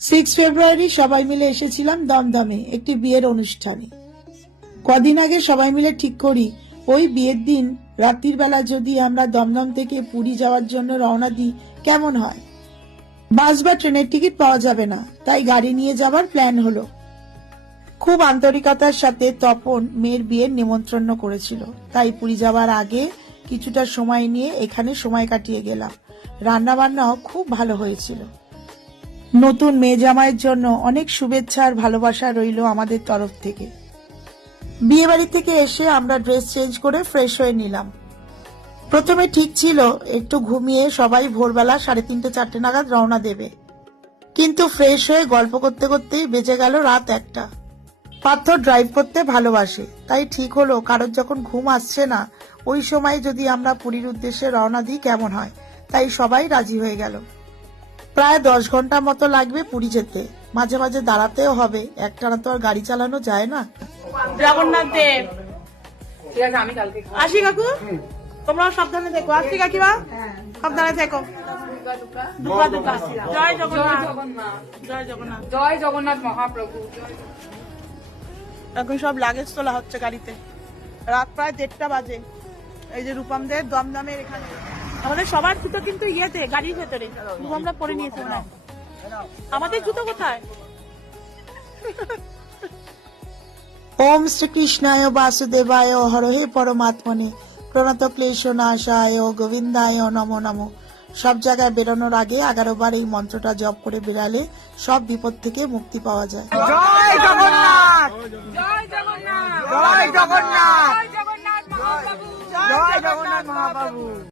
6 ফেব্রুয়ারি সবাই মিলে এসেছিলাম দমদমে একটি বিয়ের অনুষ্ঠানে। কদিন আগে সবাই মিলে ঠিক করি ওই বিয়ের দিন রাত্রির বেলা যদি আমরা দমদম থেকে পুরী যাওয়ার জন্য রওনা দিই কেমন হয়। বাস বা ট্রেনের টিকিট পাওয়া যাবে না, তাই গাড়ি নিয়ে যাওয়ার প্ল্যান হলো। খুব আন্তরিকতার সাথে তপন মেয়ের বিয়ের নিমন্ত্রণ করেছিল, তাই পুরী যাওয়ার আগে কিছুটা সময় নিয়ে এখানে সময় কাটিয়ে গেলাম। রান্না বান্নাও খুব ভালো হয়েছিল। নতুন মেয়ে জামাইয়ের জন্য অনেক শুভেচ্ছা আর ভালোবাসা রইল আমাদের তরফ থেকে। বিয়ে বাড়ি থেকে এসে আমরা ড্রেস চেঞ্জ করে ফ্রেশ হয়ে নিলাম। প্রথমে ঠিক ছিল একটু ঘুমিয়ে সবাই ভোরবেলা 3:30-4টে নাগাদ রওনা দেবে, কিন্তু ফ্রেশ হয়ে গল্প করতে করতেই বেজে গেল রাত 1টা। পার্থ ড্রাইভ করতে ভালোবাসে, তাই ঠিক হলো কারোর যখন ঘুম আসছে না ওই সময় যদি আমরা পুরীর উদ্দেশ্যে রওনা দিই কেমন হয়। তাই সবাই রাজি হয়ে গেল। প্রায় 10 ঘন্টা মতো লাগবে পুরী যেতে, মাঝে মাঝে দাঁড়াতেও হবে, একটানা তো আর গাড়ি চালানো যায় না। জগন্নাথ দেব, ঠিক আছে আমি কালকে আসি। কাকু তোমরাও সাবধানে দেখো। আসছি কাকিমা, সাবধানে থেকো। জয় জগন্নাথ, জয় জগন্নাথ, জয় জগন্নাথ মহাপ্রভু। এখন সব লাগেজ তোলা হচ্ছে গাড়িতে। রাত প্রায় 1:30 বাজে। এই যে রূপমদের দমদমের এখানে আমাদের সবার জুতো কিন্তু ইয়েতে গাড়ির ভেতরে রূপমরা পরে নিয়েছে না। আমাদের জুতো কোথায়? ওম শ্রীকৃষ্ণায় বাসুদেবায় হরহে পরমাত্মনে প্রণত ক্লেশ নাশায় গোবিন্দায় নমো নমো। সব জায়গায় বেরোনোর আগে 11 বার এই মন্ত্রটা জপ করে বেরালে সব বিপদ থেকে মুক্তি পাওয়া যায়। জয় জগন্নাথ, জয় জগন্নাথ, জয় জগন্নাথ, জয় জগন্নাথ মহাপ্রভু, জয় জগন্নাথ মহাপ্রভু।